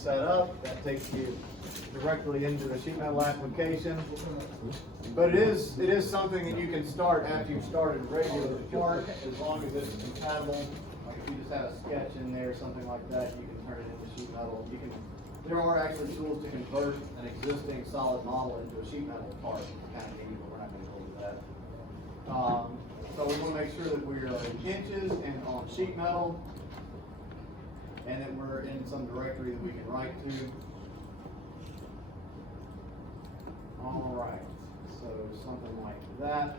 set up. That takes you directly into the sheet metal application. But it is something that you can start after you've started a regular part, as long as it's compatible. Like if you just have a sketch in there, something like that, you can turn it into sheet metal. There are actually tools to convert an existing solid model into a sheet metal part. Kind of neat, but we're not going to go into that. So we want to make sure that we're in inches and on sheet metal, and that we're in some directory that we can write to. All right, so something like that.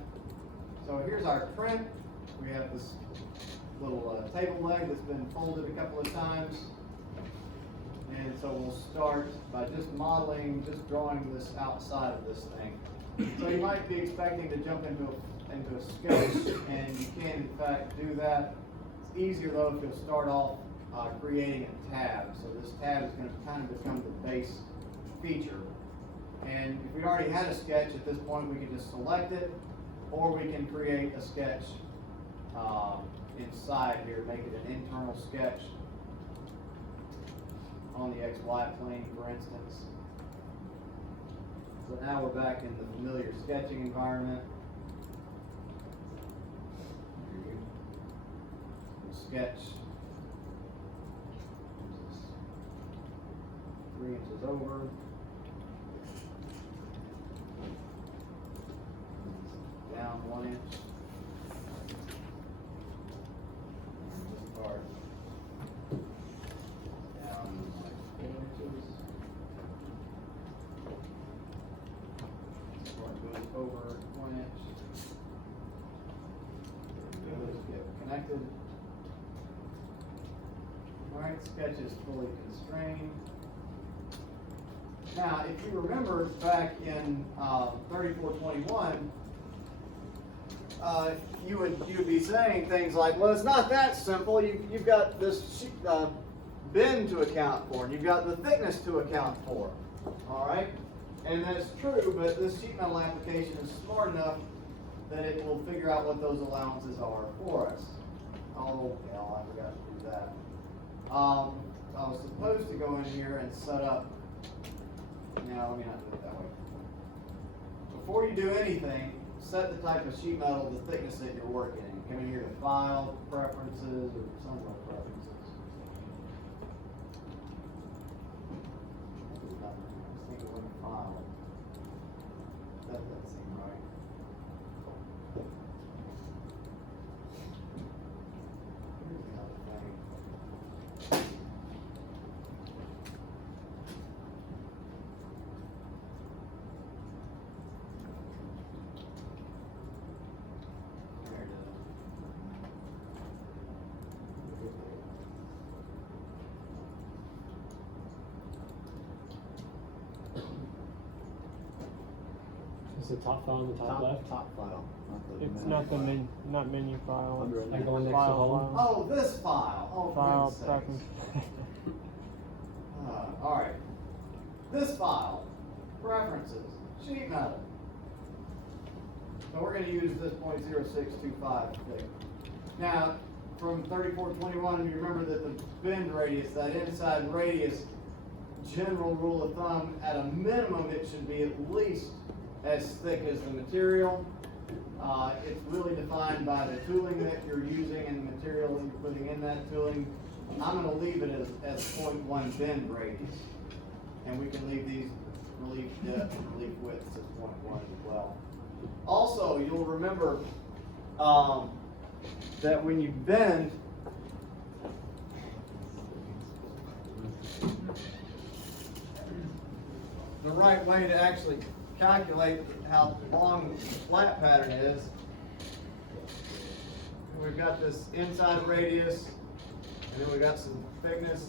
So here's our print. We have this little table leg that's been folded a couple of times. And so we'll start by just modeling, just drawing this outside of this thing. So you might be expecting to jump into a sketch, and you can in fact do that. It's easier though if you'll start off creating a tab. So this tab is going to kind of become the base feature. And if we already had a sketch at this point, we can just select it, or we can create a sketch inside here, make it an internal sketch on the XY plane, for instance. So now we're back in the familiar sketching environment. We'll sketch 3 inches over. Down 1 inch. This part down like 4 inches. This part goes over 1 inch. There we go, get connected. Alright, sketch is fully constrained. Now, if you remember back in 3421, you would be saying things like, well, it's not that simple. You've got this bend to account for, and you've got the thickness to account for. All right, and that's true. But this sheet metal application is smart enough that it will figure out what those allowances are for us. Oh, hell, I forgot to do that. I was supposed to go in here and set up. Now, let me not do it that way. Before you do anything, set the type of sheet metal, the thickness that you're working in. Come in here to File, Preferences, or somewhere Preferences. Let's think of one file. That doesn't seem right. Here's the other thing. The top file on the top left? Top file. It's not the menu file. Like the one next to file home? Oh, this file. Oh, File for goodness preference. sakes. All right. This file, preferences, sheet metal. So we're going to use this 0.0625 thick. Now, from 3421, you remember that the bend radius, that inside radius, general rule of thumb, at a minimum, it should be at least as thick as the material. It's really defined by the tooling that you're using and the material that you're putting in that tooling. I'm going to leave it as 0.1 bend radius. And we can leave these relief depth and relief widths as 0.1 as well. Also, you'll remember that when you bend, the right way to actually calculate how long the flat pattern is, we've got this inside radius, and then we've got some thickness.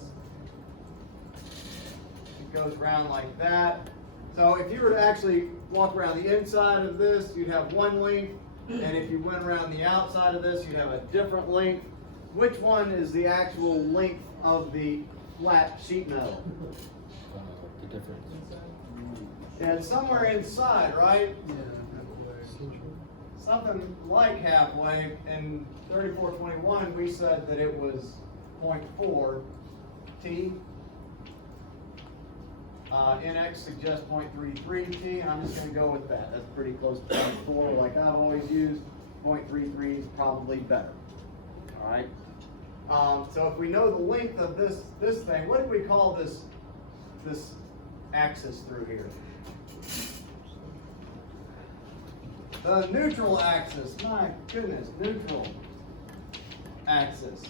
It goes around like that. So if you were to actually walk around the inside of this, you'd have one length, and if you went around the outside of this, you'd have a different length. Which one is the actual length of the flat sheet metal? The difference. And somewhere inside, right? Something like halfway. In 3421, we said that it was 0.4 T. NX suggests 0.33 T, and I'm just gonna go with that. That's pretty close to 0.4 like I've always used. 0.33 is probably better, all right? So if we know the length of this thing, what do we call this axis through here? The neutral axis, my goodness, neutral axis.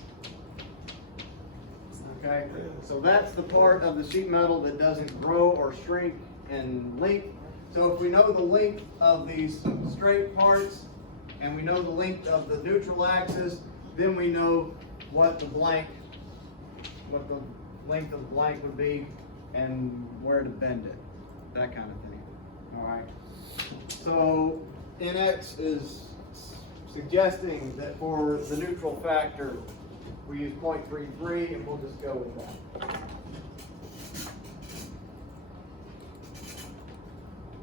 Okay, so that's the part of the sheet metal that doesn't grow or shrink in length. So if we know the length of these straight parts and we know the length of the neutral axis, then we know what the length of the blank would be and where to bend it, that kind of thing. All right. So NX is suggesting that for the neutral factor, we use 0.33, and we'll just go with that.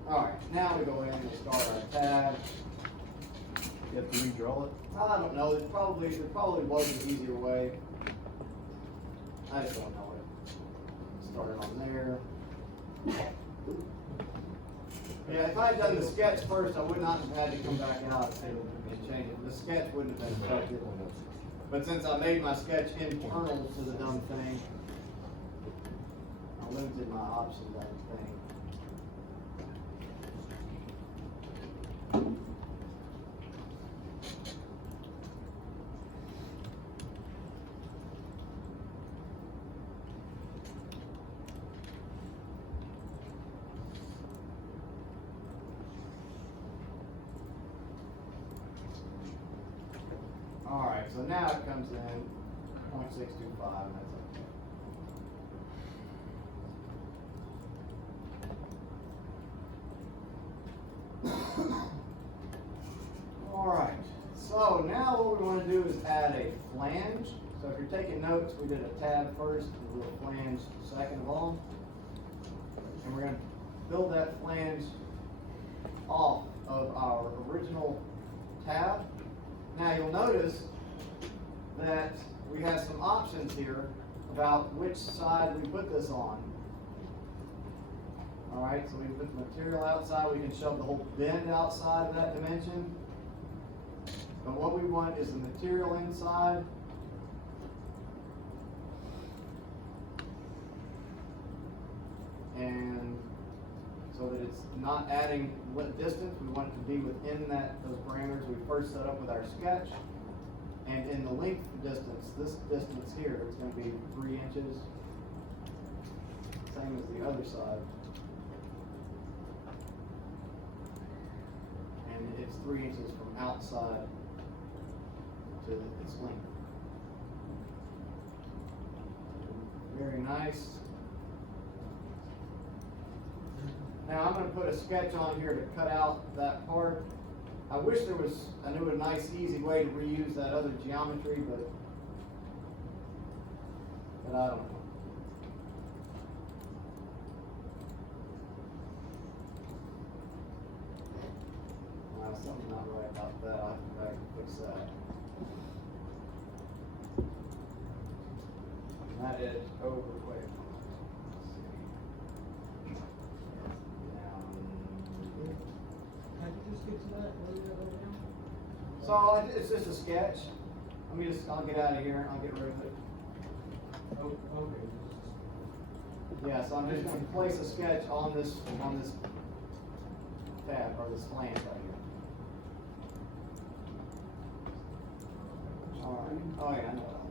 All right, now we go in and start our tab. You have to re-draw it. I don't know. There probably was an easier way. I just don't know it. Start it on there. Yeah, if I had done the sketch first, I would not have had to come back out and change it. The sketch wouldn't have been effective. But since I made my sketch internal to the dumb thing, I limited my options on the thing. All right, so now it comes in 0.625, and that's okay. All right, so now what we want to do is add a flange. So if you're taking notes, we did a tab first, and we'll do a flange second of all. And we're going to build that flange off of our original tab. Now you'll notice that we have some options here about which side we put this on. All right, so we can put the material outside, we can shove the whole bend outside of that dimension. But what we want is the material inside. And so that it's not adding distance, we want it to be within those parameters we first set up with our sketch. And in the length distance, this distance here, it's going to be 3 inches. Same as the other side. And it's 3 inches from outside to its length. Very nice. Now I'm going to put a sketch on here to cut out that part. I wish I knew a nice, easy way to reuse that other geometry, but I don't know. Something's not right about that. I'll have to go back and fix that. And that edge over, wait. Let's see. Can you just get to that? Where you at right now? So it's just a sketch. I'll get out of here and I'll get rid of it. Oh, okay. Yeah, so I'm just going to place a sketch on this tab or this flange right here. All right. Oh yeah, I know what I'll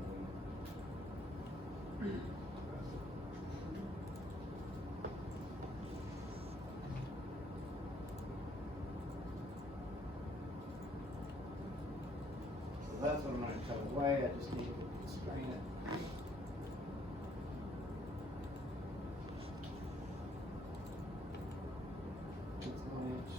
do. So that's what I'm going to cut away. I just need to constrain it. It's 1 inch.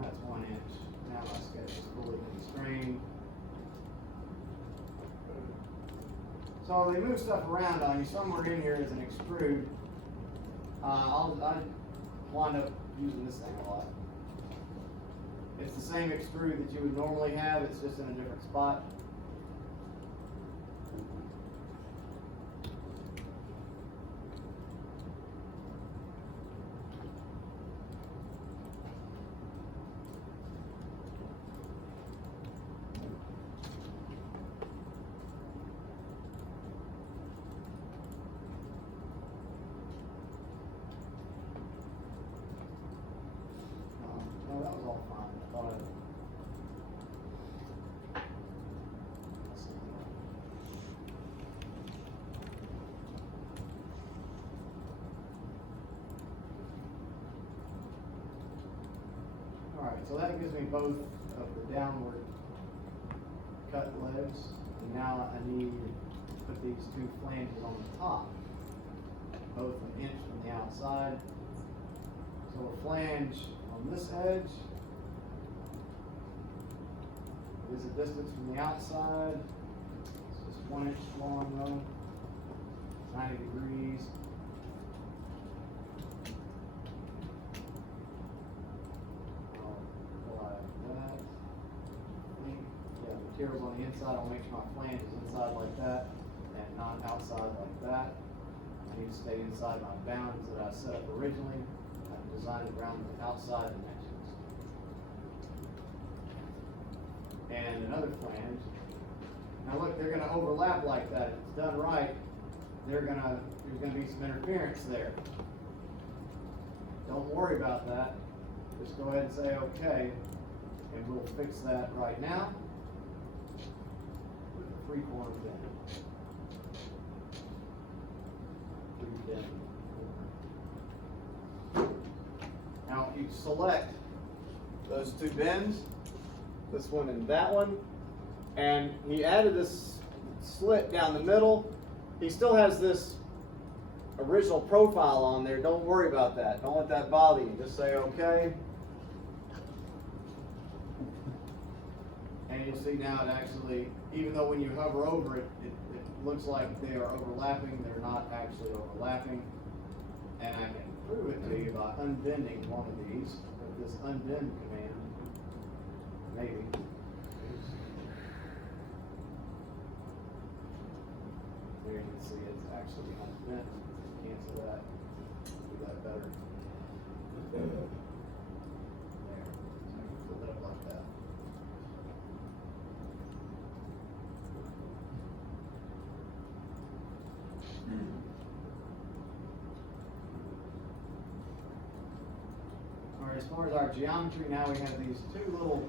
That's 1 inch. Now my sketch is fully constrained. So they move stuff around on you. Somewhere in here is an extrude. I wind up using this thing a lot. It's the same extrude that you would normally have, it's just in a different spot. No, that was all fine. I thought Alright, so that gives me both of the downward cut legs. And now I need to put these two flanges on the top, both an inch from the outside. So a flange on this edge is a distance from the outside. It's just 1 inch long though, 90 degrees. I'll apply that. Yeah, materials on the inside, I'll make sure my flange is inside like that and not outside like that. I need to stay inside my bounds that I set up originally. I've designed it around the outside dimensions. And another flange. Now look, they're gonna overlap like that. If it's done right, there's gonna be some interference there. Don't worry about that. Just go ahead and say okay, and we'll fix that right now with the 3-corner bend. 3 bend. Now you select those 2 bends, this one and that one, and he added this slit down the middle. He still has this original profile on there. Don't worry about that. Don't let that bother you. Just say okay. And you'll see now it actually, even though when you hover over it, it looks like they are overlapping, they're not actually overlapping. And I can prove it to you by unbending one of these with this unbend command. Maybe. There you can see it's actually unbent. Cancel that. Do that better. There. So I can flip it up like that. Alright, as far as our geometry, now we have these 2 little,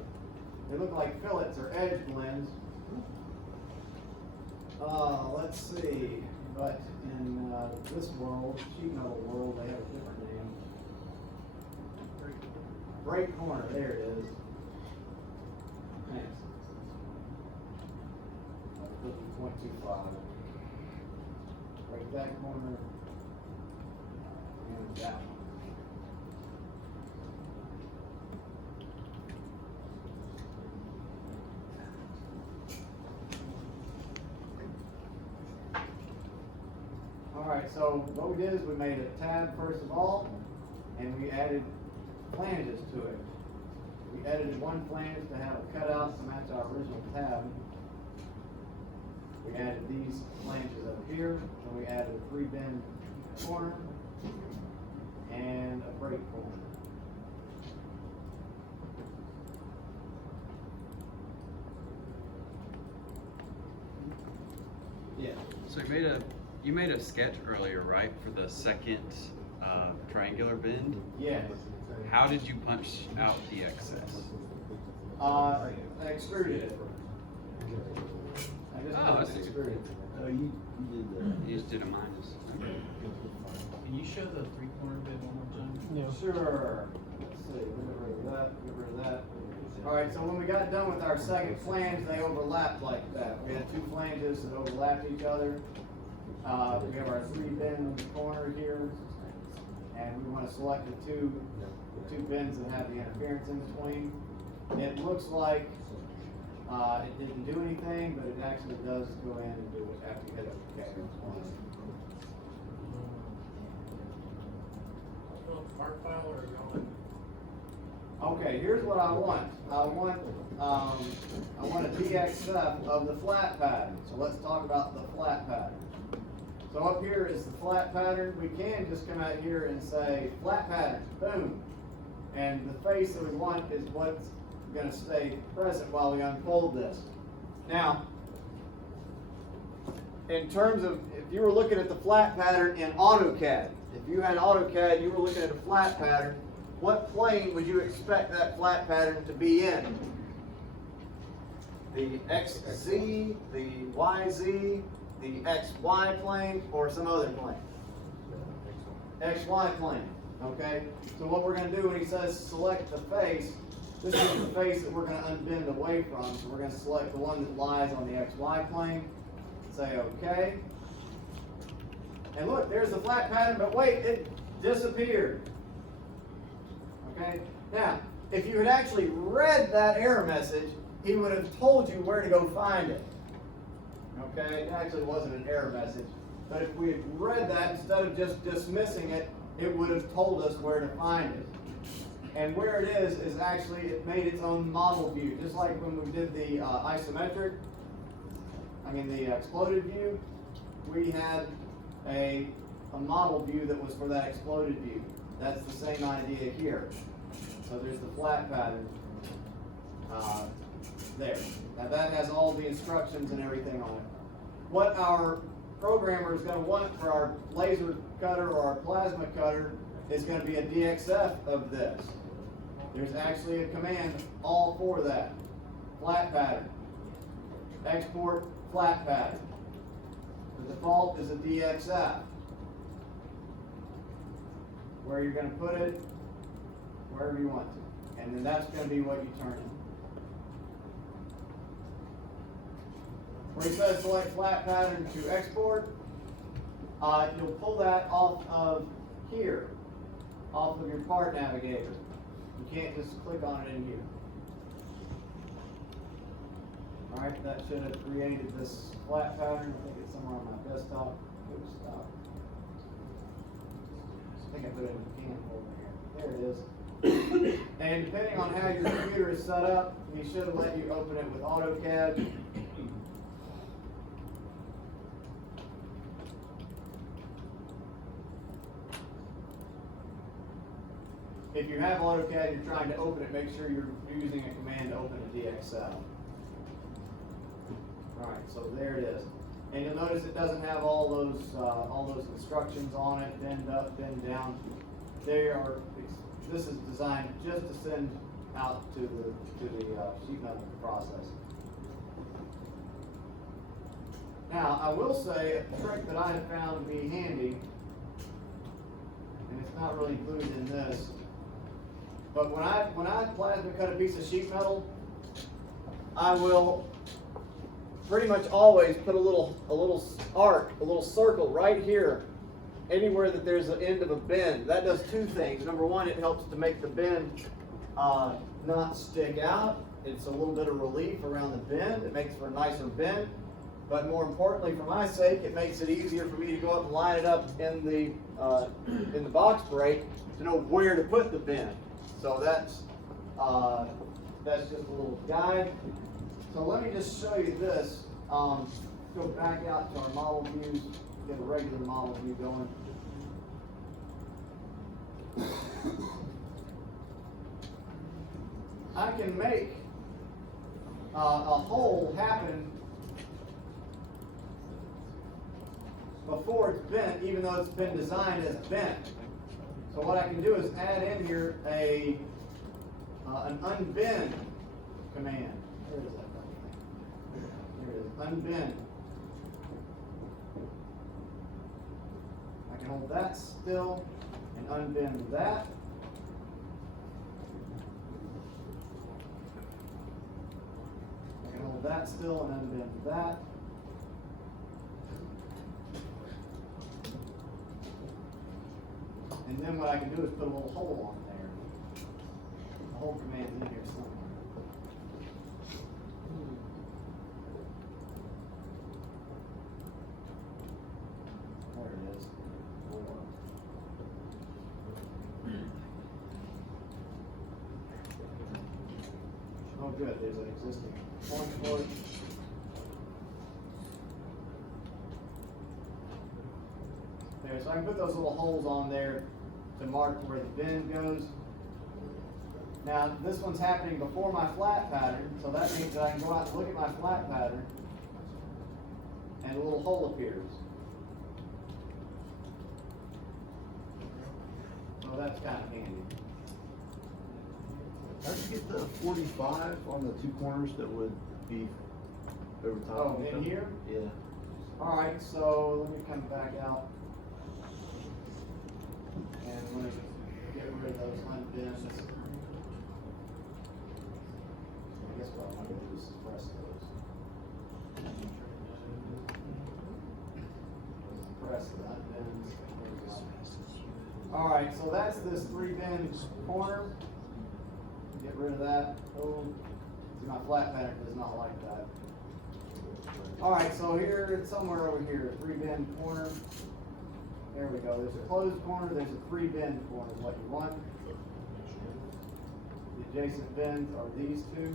they look like fillets or edge blends. Let's see, but in this world, sheet metal world, they have a different name. Break corner, there it is. Thanks. 50.25. Break that corner and that one. Alright, so what we did is we made a tab first of all, and we added flanges to it. We edited one flange to have a cutout to match our original tab. We added these flanges up here, and we added a 3 bend corner and a break corner. Yeah. So you made a sketch earlier, right, for the second triangular bend? Yes. How did you punch out the excess? I extruded it. Oh, I see. Extruded. Oh, you did that. You just did a minus. Okay. Can you show the 3-corner bit one more time? Yeah. Sure. Let's see, get rid of that, get rid of that. Alright, so when we got done with our second flange, they overlapped like that. We had 2 flanges that overlapped each other. We have our 3 bend corner here, and we want to select the two bends that have the interference in between. It looks like it didn't do anything, but it actually does go in and do it after you hit OK. Art file or y'all? Okay, here's what I want. I want a DXF of the flat pattern. So let's talk about the flat pattern. So up here is the flat pattern. We can just come out here and say flat pattern, boom. And the face that we want is what's gonna stay present while we unfold this. Now, in terms of, if you were looking at the flat pattern in AutoCAD, if you had AutoCAD, you were looking at a flat pattern, what plane would you expect that flat pattern to be in? The XZ, the YZ, the XY plane, or some other plane? XY plane, okay? So what we're gonna do when he says select the face, this is the face that we're gonna unbend away from, so we're gonna select the one that lies on the XY plane, say okay. And look, there's the flat pattern, but wait, it disappeared. Okay? Now, if you had actually read that error message, he would have told you where to go find it. Okay? It actually wasn't an error message. But if we had read that, instead of just dismissing it, it would have told us where to find it. And where it is actually, it made its own model view. Just like when we did the the exploded view, we had a model view that was for that exploded view. That's the same idea here. So there's the flat pattern there. Now that has all the instructions and everything on it. What our programmer is going to want for our laser cutter or our plasma cutter is going to be a DXF of this. There's actually a command all for that. Flat pattern. Export flat pattern. The default is a DXF. Where you're going to put it, wherever you want to. And then that's going to be what you turn in. Where he says select flat pattern to export, you'll pull that off of here, off of your part navigator. You can't just click on it in here. Alright, that should have created this flat pattern. I think it's somewhere on my desktop. Oops, stop. I think I put it in the can folder here. There it is. And depending on how your computer is set up, he should have let you open it with AutoCAD. If you have AutoCAD and you're trying to open it, make sure you're using a command to open a DXL. Alright, so there it is. And you'll notice it doesn't have all those instructions on it, bend up, bend down. This is designed just to send out to the sheet metal process. Now, I will say a trick that I have found to be handy, and it's not really included in this, but when I plasma cut a piece of sheet metal, I will pretty much always put a little arc, a little circle right here, anywhere that there's an end of a bend. That does two things. Number one, it helps to make the bend not stick out. It's a little bit of relief around the bend. It makes for a nicer bend. But more importantly, for my sake, it makes it easier for me to go up and line it up in the box break to know where to put the bend. So that's just a little guide. So let me just show you this. Go back out to our model views, get a regular model view going. I can make a hole happen before it's bent, even though it's been designed as bent. So what I can do is add in here an unbend command. Where is that? Here it is, unbend. I can hold that still and unbend that. I can hold that still and unbend that. And then what I can do is put a little hole on there. The hole command's in here somewhere. There it is. good, there's an existing point for it. There, so I can put those little holes on there to mark where the bend goes. Now, this one's happening before my flat pattern, so that means that I can go out and look at my flat pattern, and a little hole appears. So that's kind of handy. How'd you get the 45 on the two corners that would be over top? Oh, of each in other? here? Yeah. Alright, so let me come back out. And let me get rid of those unbends. I guess what I'm gonna do is suppress those. Suppress the unbends. There we go. Alright, so that's this 3-bend corner. Get rid of that. Oh, see, my flat pattern does not like that. Alright, so here, it's somewhere over here, 3-bend corner. There we go. There's a closed corner, there's a 3-bend corner, is what you want. The adjacent bends are these two.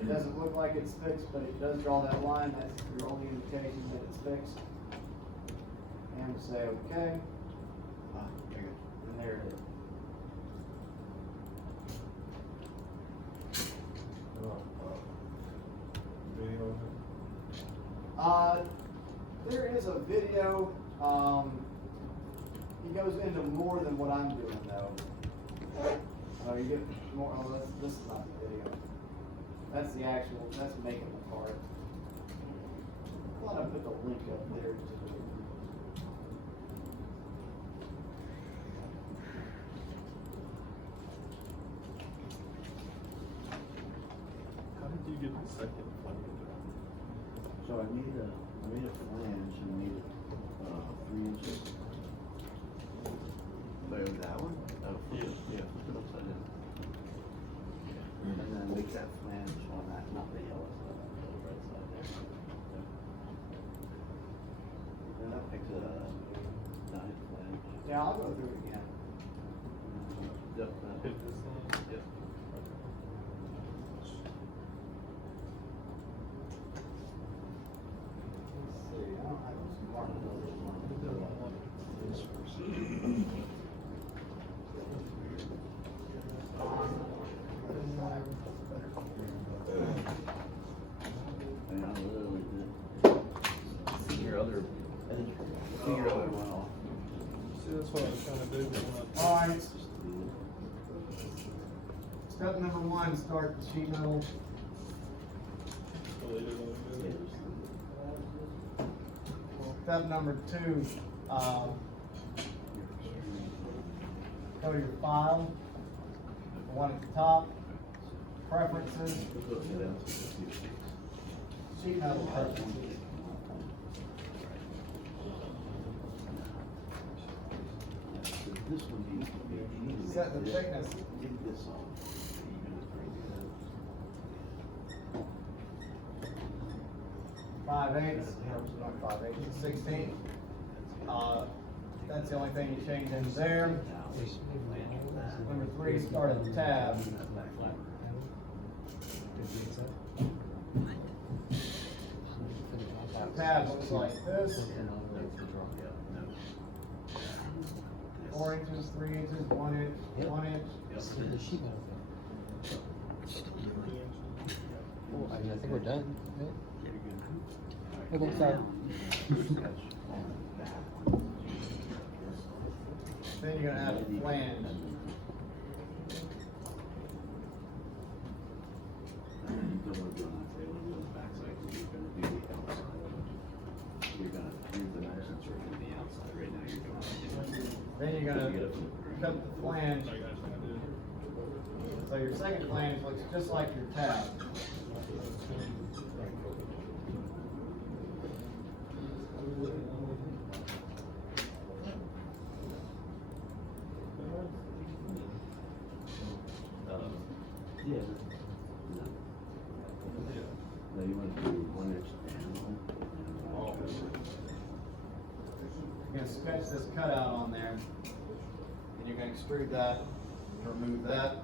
It doesn't look like it's fixed, but it does draw that line. That's your only indication that it's fixed. And we'll say okay. And there it is. There is a video. He goes into more than what I'm doing though. You get more. Oh, this is not the video. That's the actual. That's making the part. I thought I put the link up there too. How did you get the second flange? So I made a flange and made it 3 inches. But that one? Flip it, yeah, flip it upside down. And then make that flange on that, not the yellow side, the red side there. And that makes a 9 flange. Yeah, I'll go through it again. Yep. Hit this line? Yep. Let's see. I don't have those marked. And I literally did. See your other edge. See your other one off. See, that's what I was trying to do. Alright. Step number 1, start the sheet metal. Step number 2, go to your file, the one at the top, preferences, sheet metal preferences. This one needs to be. Set the thickness. Get this on. 5/8, not 5/8, 16. That's the only thing you change in there. Number 3, start at the tab. Tab looks like this. 4 inches, 3 inches, 1 inch, 1 inch. The sheet metal thing. Oh, I mean, I think we're done, right? Okay, sorry. Then you're gonna add a flange. Then you're gonna cut the flange. So your second flange looks just like your tab. Yeah. No, you want to do 1 inch down. You're gonna sketch this cutout on there, and you're gonna extrude that, remove that.